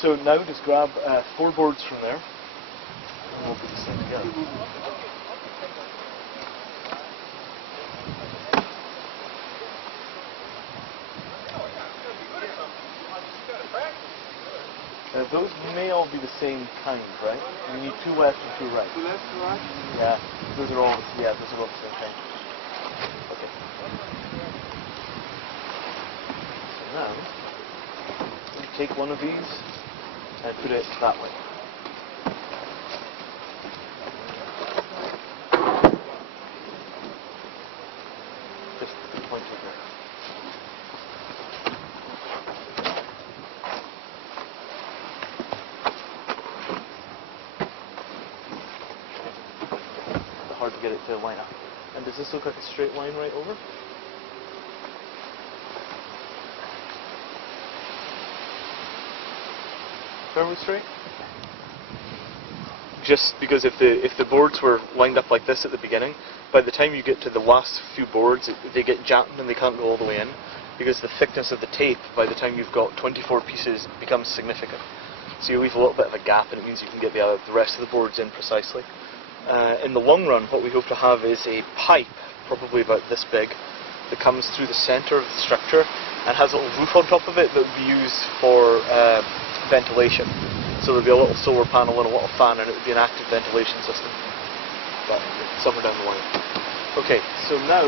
So now just grab 4 boards from there, and we'll put this thing together. Those may all be the same kind, right? You need 2 left and 2 right. 2 left, 2 right? Yeah, those are all the same thing. Okay. So now, you take one of these and put it that way. Just point it there. Hard to get it to line up. And does this look like a straight line right over? Fairly straight? Just because if the boards were lined up like this at the beginning, by the time you get to the last few boards, they get jammed and they can't go all the way in, because the thickness of the tape, by the time you've got 24 pieces, becomes significant. So you leave a little bit of a gap, and it means you can get the rest of the boards in precisely. In the long run, what we hope to have is a pipe, probably about this big, that comes through the centre of the structure and has a little roof on top of it that would be used for ventilation. So there'd be a little solar panel and a little fan, and it would be an active ventilation system. But somewhere down the line. Okay, so now.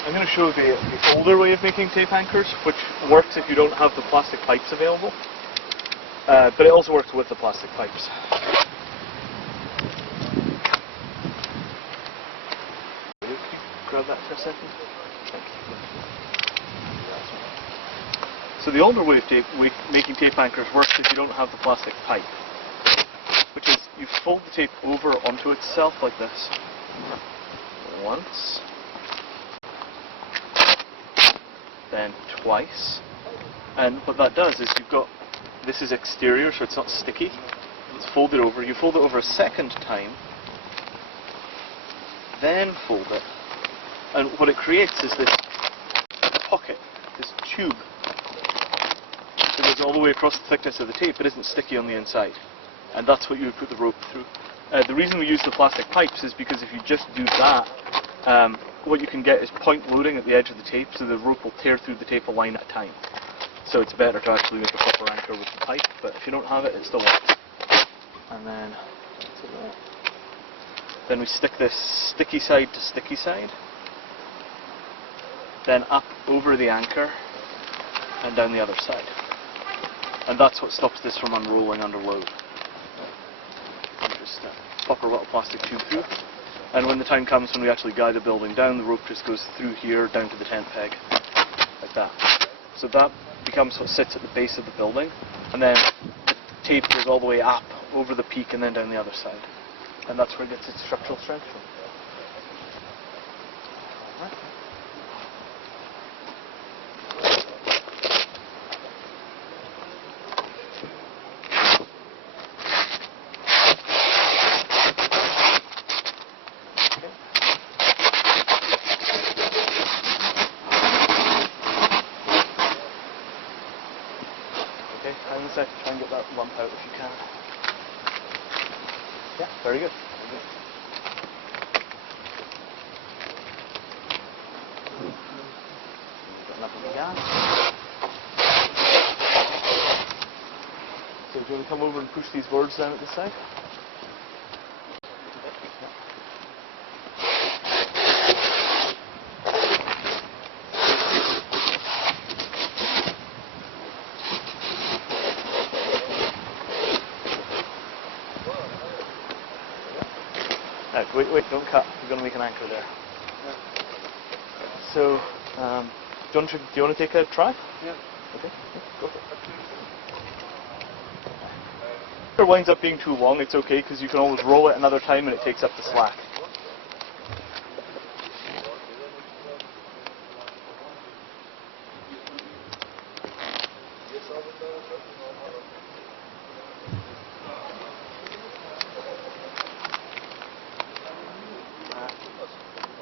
I'm going to show the older way of making tape anchors, which works if you don't have the plastic pipes available, but it also works with the plastic pipes. Could you grab that for a second? Thank you. So the older way of making tape anchors works if you don't have the plastic pipe, which is you fold the tape over onto itself like this, once, then twice, and what that does is this is exterior, so it's not sticky, it's folded over, you fold it over a second time, then fold it, and what it creates is this pocket, this tube, that goes all the way across the thickness of the tape, but isn't sticky on the inside, and that's what you would put the rope through. The reason we use the plastic pipes is because if you just do that, what you can get is point loading at the edge of the tape, so the rope will tear through the tape a line at a time. So it's better to actually make a proper anchor with the pipe, but if you don't have it, it still works. And then we stick this sticky side to sticky side, then up over the anchor and down the other side. And that's what stops this from unrolling under load. Just pop our little plastic tube through. And when the time comes when we actually guide the building down, the rope just goes through here, down to the tent peg, like that. So that becomes what sits at the base of the building, and then the tape goes all the way up, over the peak, and then down the other side. And that's where it gets its structural strength from. Alright. Okay, hang on a second, try and get that lump out if you can. Yeah, very good. Very good. Got enough of the gas. So do you want to come over and push these boards down at this side? Wait, don't cut. We're going to make an anchor there. Yeah. So, do you want to take a try? Yeah. Okay, yeah, go for it. If it winds up being too long, it's okay, because you can always roll it another time and it takes up the slack.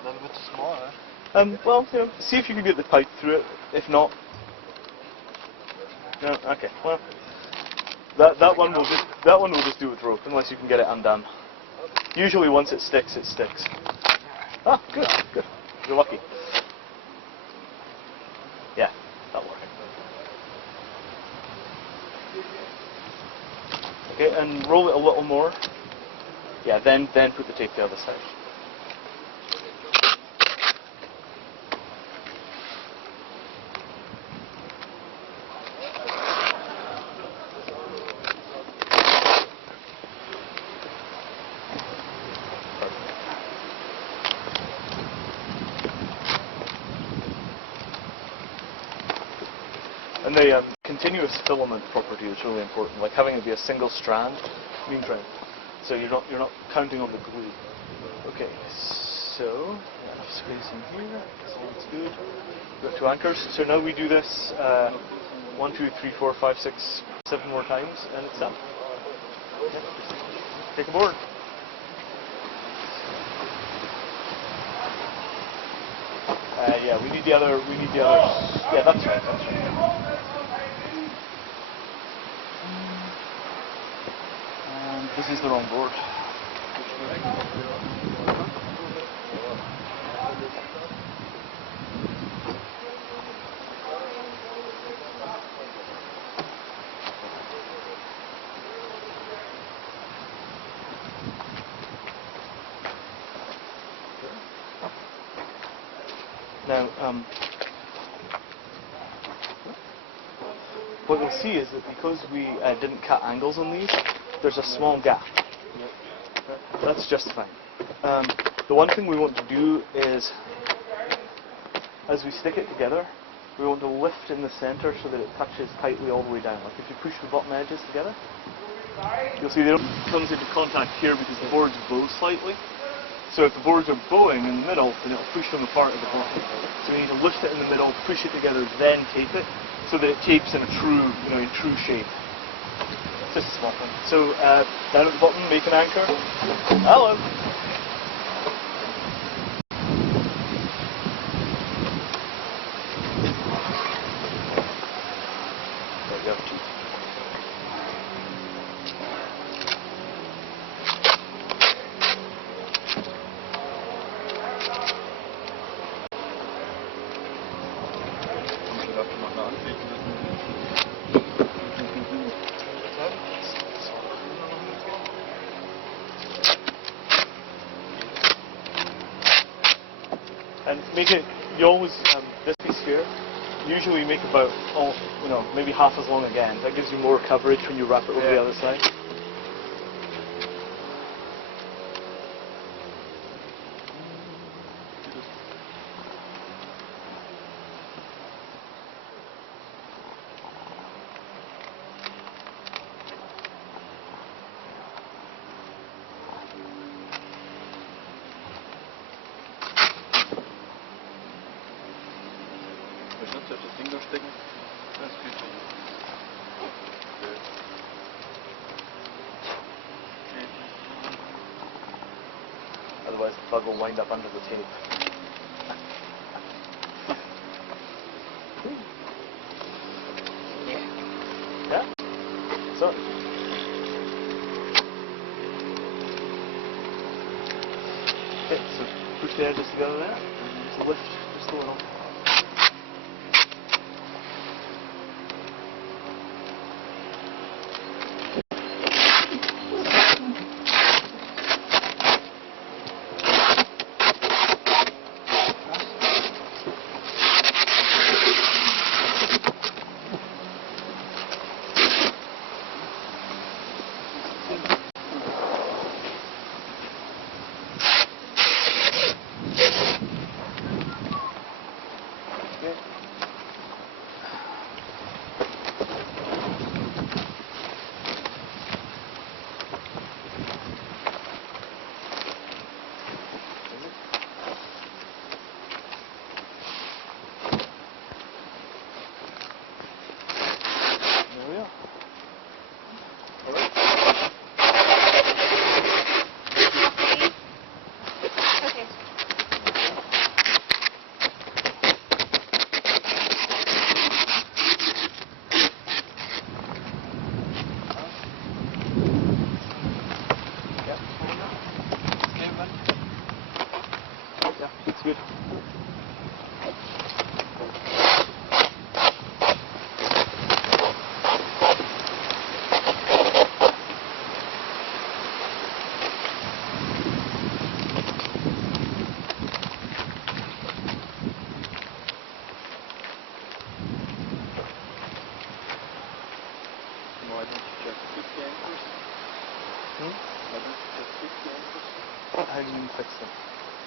A little bit to smaller. Well, you know, see if you can get the pipe through it. If not, no. Okay. Well, that one will just do with rope, unless you can get it undone. Usually, once it sticks, it sticks. Ah, good, good. You're lucky. Yeah, that'll work. Okay, and roll it a little more. Yeah, then put the tape the other side. And the continuous filament property is really important, like having it be a single strand, mean trend. So you're not counting on the glue. Okay, so enough space in here, so that's good. We've got 2 anchors. So now we do this 1, 2, 3, 4, 5, 6, 7 more times, and it's done. Okay. Take a board. Yeah, we need the other. Yeah, that's right. That's right. This is the wrong board. Now, what you'll see is that because we didn't cut angles on these, there's a small gap. That's just fine. The one thing we want to do is, as we stick it together, we want to lift in the center so that it touches tightly all the way down. Like if you push the bottom edges together, you'll see it comes into contact here because the boards bow slightly. So if the boards are bowing in the middle, then it'll push them apart at the bottom. So we need to lift it in the middle, push it together, then tape it, so that it tapes in a true, in true shape. Just a small thing. So down at the bottom, make an anchor. Hello. There we go. And make it, you always, this piece here, usually make about, maybe half as long again. That gives you more coverage when you wrap it over the other side. Such a finger stecken. That's good for you. Otherwise the plug will wind up under the tape. Yeah? So. Okay, so push the edges together there, and just lift just a little. Yeah, that's good. Why don't you just fix the anchors? Why don't you just fix the anchors? How do you fix them?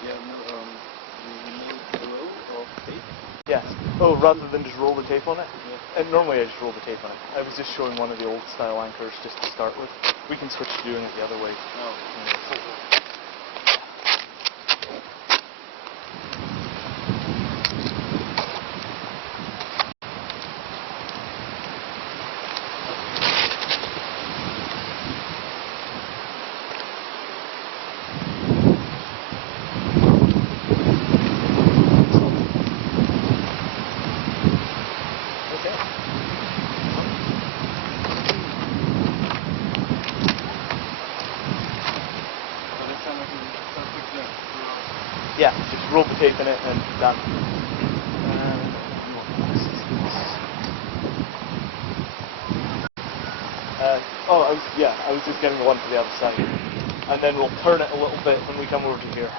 Yeah, no, you remove the roll of tape. Yes. Oh, rather than just roll the tape on it? Yeah. And normally I just roll the tape on it. I was just showing one of the old style anchors just to start with. We can switch to doing it the other way. Oh. Okay. So this time I can start fixing it. Yeah, just roll the tape in it and done. I was just getting the one to the other side. And then we'll turn it a little bit when we come over to here.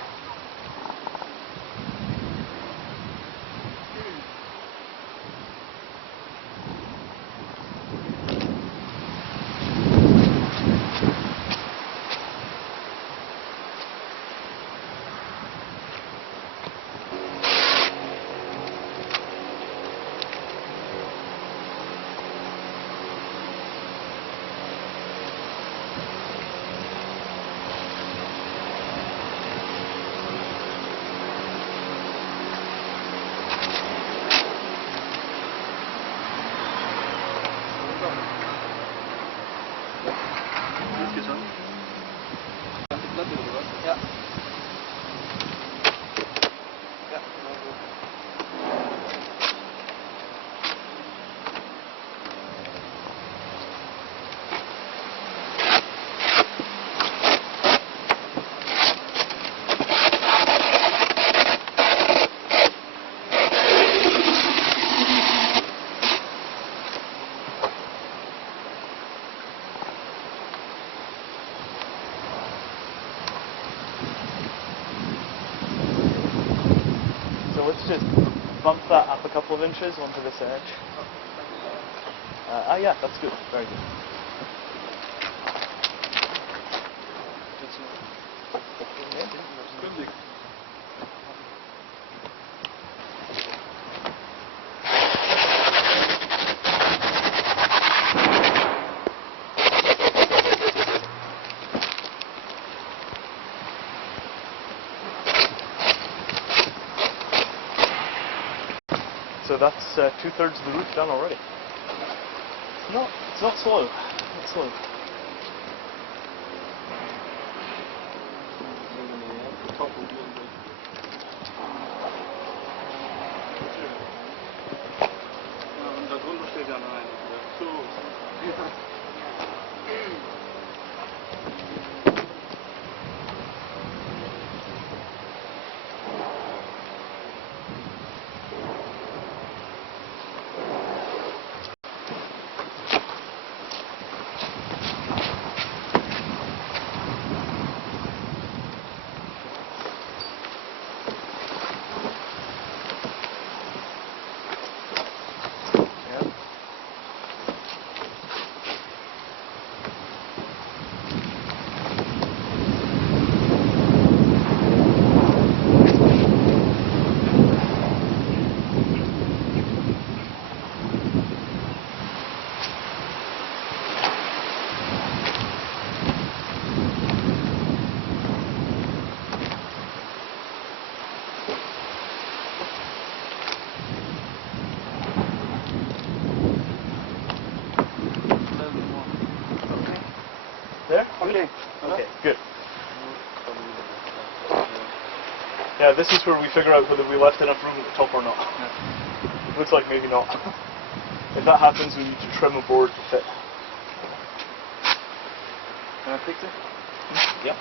Insgesamt? Ganze Platte oder was? Ja. Ja, so let's just bump that up a couple of inches onto this edge. Yeah, that's good. Very good. Bündig. So that's 2/3 of the roof done already. No, it's not slow. It's slow. Top of the window. Ja, und da drunter steht ja noch eine. So. Yeah. There? Okay. Okay, good. Yeah, this is where we figure out whether we left enough room at the top or not. Looks like maybe not. If that happens, we need to trim a board to fit. Can I fix it? Yep.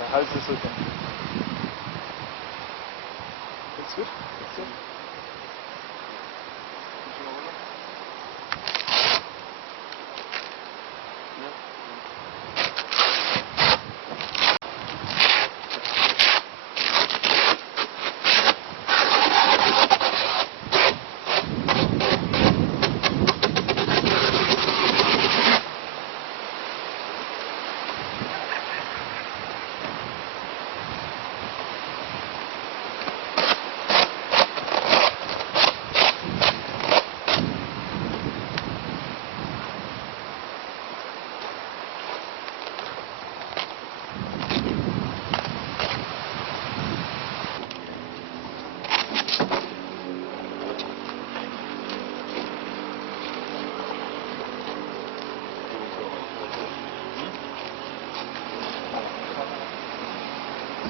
So how's this looking? It's good. It's good.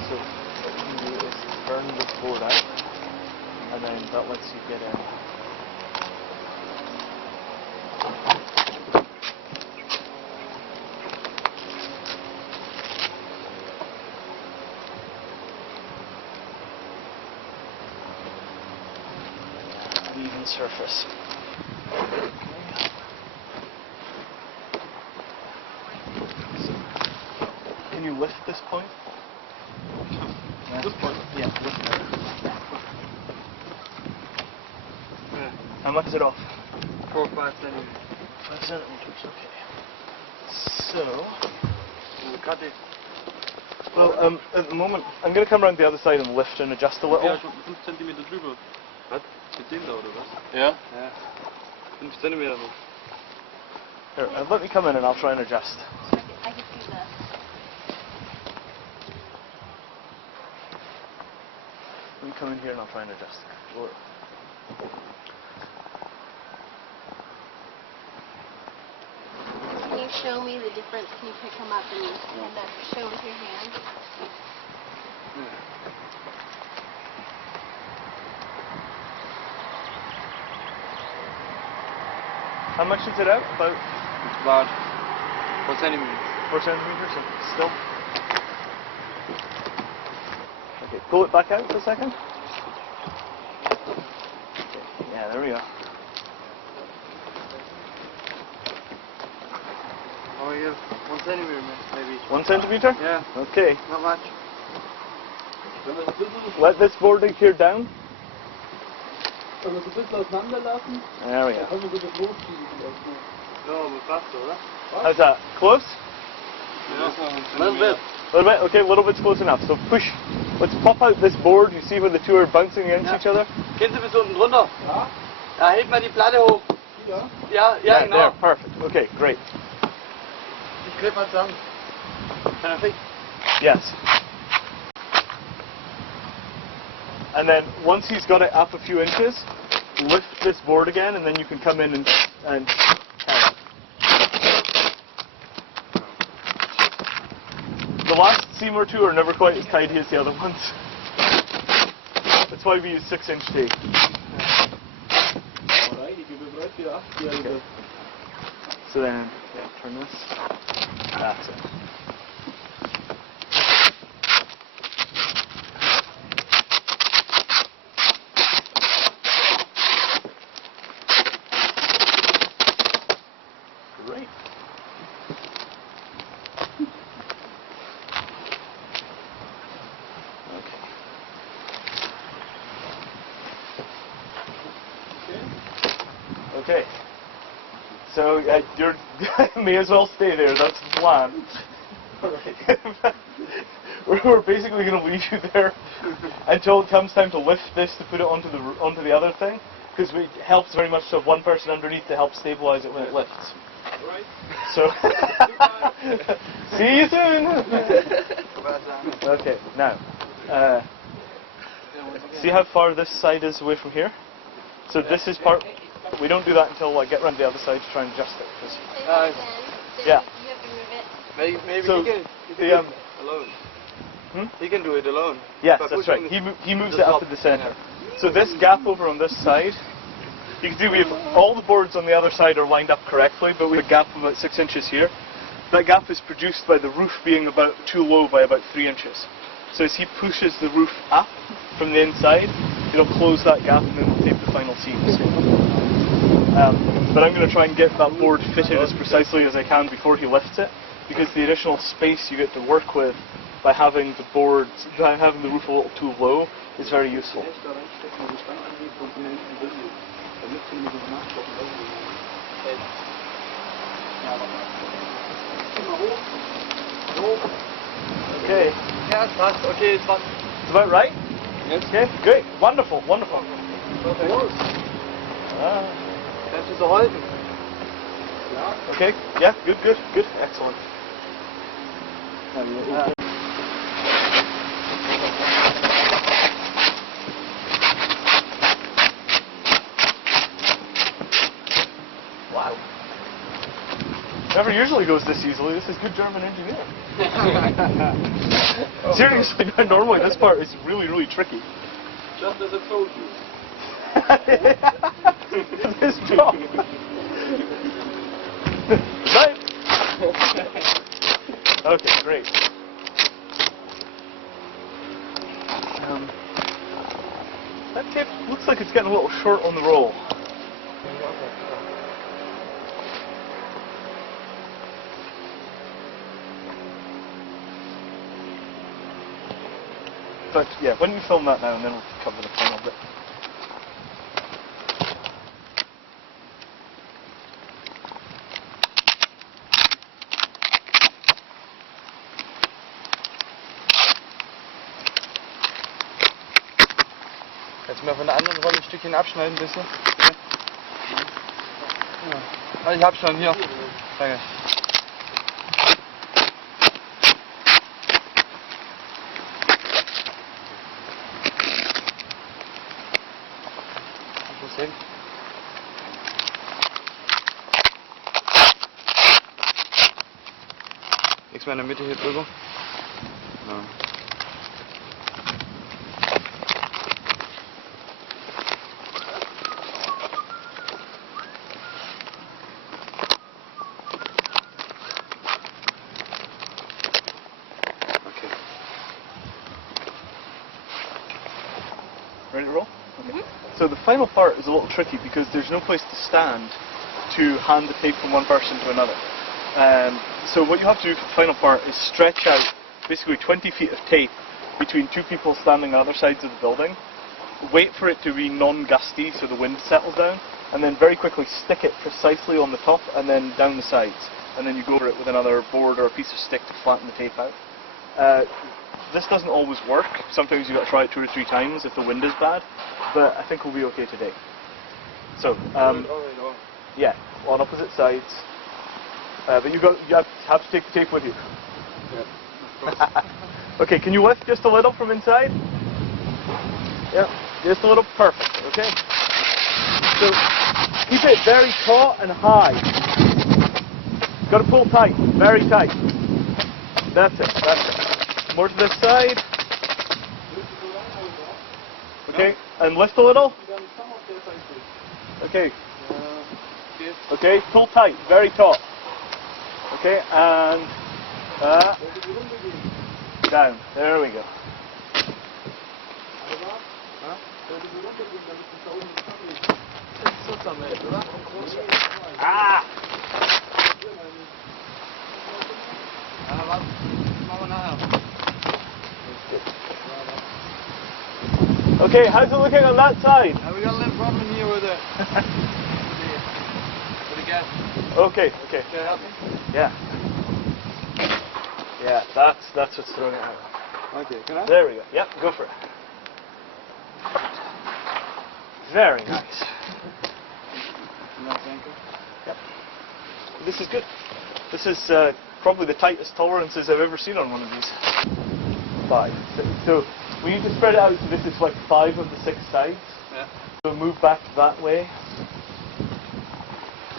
So what you can do is turn this board out, and then that lets you get in. An even surface. So, can you lift this point? This point? Yeah, lift it. Yeah. How much is it off? 4 or 5 centimeters. 5 centimeters, okay. So, Cut it. well, at the moment, I'm going to come around the other side and lift and adjust a little. Ja, schon 5 Zentimeter drüber. Was? Mit dem da, oder was? Yeah? Ja. 5 Zentimeter noch. Here, let me come in and I'll try and adjust. I can see that. Let me come in here and I'll try and adjust. Or, Can you show me the difference? Can you pick them up and stand up? Show with your hand. how much is it out? About About 4 centimeters. 4 centimeters? Still? Okay, pull it back out for a second. Okay, yeah, there we go. Oh, yeah. 1 centimeter, maybe. 1 centimeter? Yeah. Okay. Not much. Let this board here down. Wenn wir es ein bisschen auseinanderlassen, There we dann go. können wir so das losschieben vielleicht. Ne? Ja, aber fast, oder? How's that? Close? Ja. Little bit. A little bit? Okay, a little bit's close enough. So push. Let's pop out this board. You see where the two are bouncing against each other? Gehen Sie bis unten runter. Ja, Ja, hebt mal die Platte hoch. wieder. Ja, ja, genau. There, perfect. Okay, great. Ich kleb mal zusammen. Perfekt. Yes. And then once he's got it up a few inches, lift this board again, and then you can come in and count. The last seam or two are never quite as tidy as the other ones. That's why we use 6-inch tape. Alright, ich gebe bereit für 8-Jährige. So then, yeah, turn this. That's it. Great. Okay. So you may as well stay there. That's the plan. We're basically going to leave you there until it comes time to lift this to put it onto the other thing, because it helps very much to have one person underneath to help stabilize it when it lifts. Alright. So see you soon. Okay. Now, see how far this side is away from here? So this is part. We don't do that until I get around the other side to try and adjust it. 'Cause Then yeah. you have to move it. Maybe So, he can do the, it alone. Hmm? He can do it alone. Yes, By that's pushing right. the- He moves the it up top. to the center. So this gap over on this side, you can see we have all the boards on the other side are lined up correctly, but we have a gap of about 6 inches here. that gap is produced by the roof being about too low by about 3 inches. So as he pushes the roof up from the inside, it'll close that gap and then we'll tape the final seams. But I'm going to try and get that board fitted as precisely as I can before he lifts it, because the additional space you get to work with by having the roof a little too low is very useful. Okay. Ja, es passt. Okay, es passt. Is about right? Yes. Okay, great. Wonderful, wonderful. Kannst du so halten? Okay, yeah, good, good, good, excellent. Wow. Never usually goes this easily. This is good German engineering. Seriously, normally this part is really, really tricky. Just as I told you. This job. Right. Okay, great. That tape looks like it's getting a little short on the roll. But yeah, when you film that now, and then we'll cover the final bit. Kannst du mir von der anderen Rolle ein Stückchen abschneiden, bitte? Ja. Ich hab schon hier. Danke. Leg's mal in der Mitte hier drüber. Ja. Okay. Ready to roll? Okay. So the final part is a little tricky because there's no place to stand to hand the tape from one person to another. So what you have to do for the final part is stretch out basically 20 feet of tape between two people standing on other sides of the building, wait for it to be non-gusty so the wind settles down, and then very quickly stick it precisely on the top and then down the sides. And then you go over it with another board or a piece of stick to flatten the tape out. This doesn't always work. Sometimes you've got to try it 2 or 3 times if the wind is bad, but I think we'll be okay today. So, yeah, on opposite sides. But you have to take the tape with you. Yeah. Okay, can you lift just a little from inside? Yeah, just a little. Perfect. Okay. So keep it very taut and high. Got to pull tight, very tight. That's it. That's it. More to this side. Okay, and lift a little. Okay. Okay, pull tight, very taut. Okay, and down. There we go. Ah! Okay, how's it looking on that side? We got a little problem here with the gas. Okay, okay. Can you help me? Yeah. Yeah, that's what's throwing it out. Okay, can I? There we go. Yep, go for it. Very nice. No, thank you. Yep. This is good. This is probably the tightest tolerances I've ever seen on one of these. 5. So we need to spread it out so this is like 5 of the 6 sides. Yeah. So move back that way.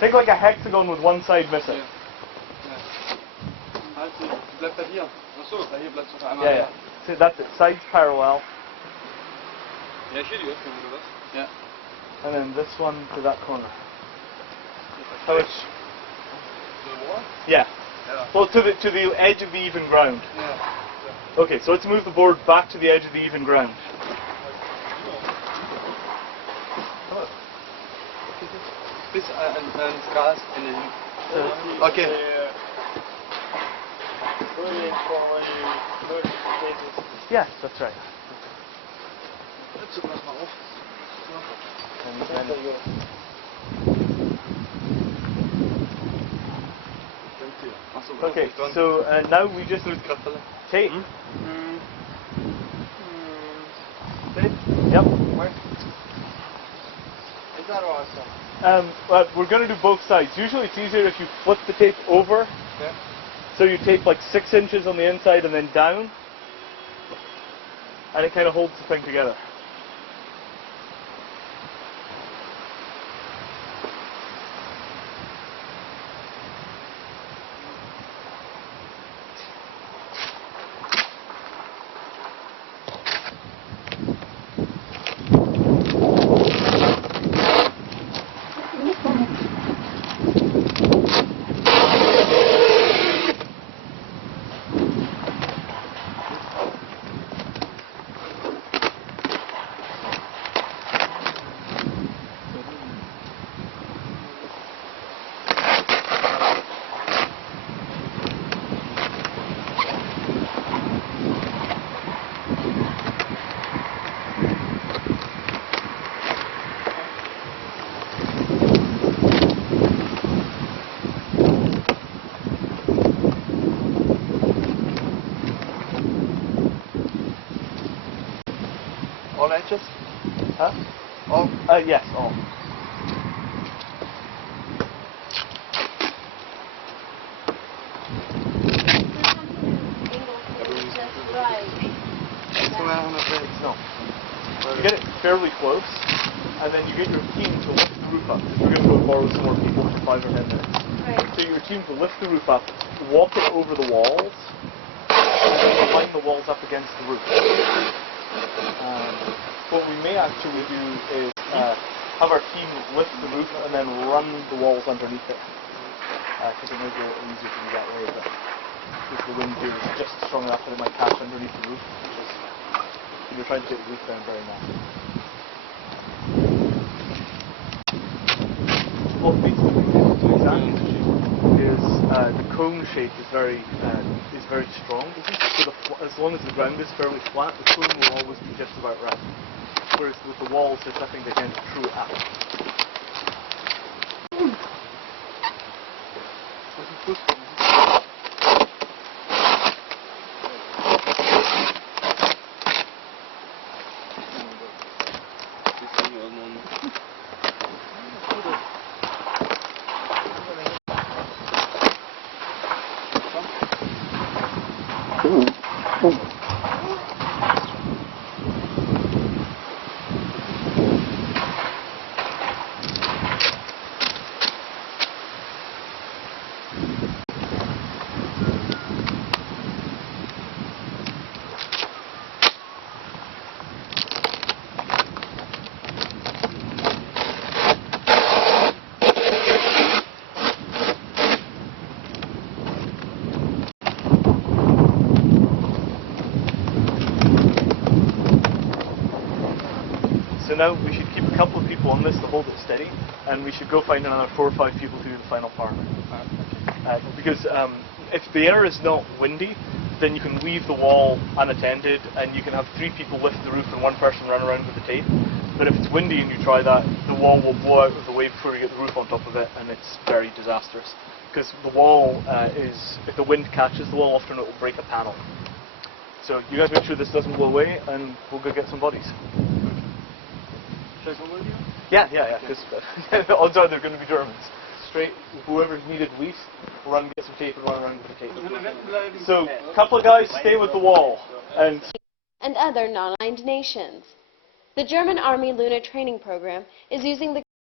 Take like a hexagon with one side missing. Ja. Halt, bleibt bei dir. Achso, hier bleibt es auf einmal. Yeah, yeah. So that's it. Sides parallel. Ja, hier die Öffnung, oder was? Ja. And then this one to that corner. How much? The wall? Yeah. Well, to the edge of the even ground. Okay, so let's move the board back to the edge of the even ground. Bis ans Gras in den. Okay. Yes, that's right. Jetzt pass mal auf. And then, okay, so now we just tape. Tape? Yep. Is that awesome? But we're going to do both sides. Usually it's easier if you flip the tape over. Yeah. So you tape like 6 inches on the inside and then down. And it kind of holds the thing together. All edges? Huh? All? Yes, all. No. You get it fairly close, and then you get your team to lift the roof up, because we're going to go borrow some more people for 5 or 10 minutes. Right. So your team to lift the roof up, walk it over the walls, and then line the walls up against the roof. What we may actually do is have our team lift the roof and then run the walls underneath it. Because it might be a little easier to do that way, but because the wind here is just strong enough that it might catch underneath the roof, which is, you're trying to get the roof down very nice. What makes the roof to exact is the cone shape is very strong. So as long as the ground is fairly flat, the cone will always be just about right. Whereas with the walls, there's nothing to kind of true it out. So now we should keep a couple of people on this to hold it steady, and we should go find another 4 or 5 people to do the final part. Because if the air is not windy, then you can leave the wall unattended, and you can have 3 people lift the roof and 1 person run around with the tape. But if it's windy and you try that, the wall will blow out of the way before you get the roof on top of it, and it's very disastrous. Because the wall if the wind catches the wall, often it will break a panel. So you guys make sure this doesn't blow away, and we'll go get some bodies. Should I go with you? Yeah. Because the odds are they're going to be Germans. Straight, whoever's needed least, will run get some tape and run around with the tape. So, a couple of guys stay with the wall, and other non-aligned nations. The German Army Luna training program is using the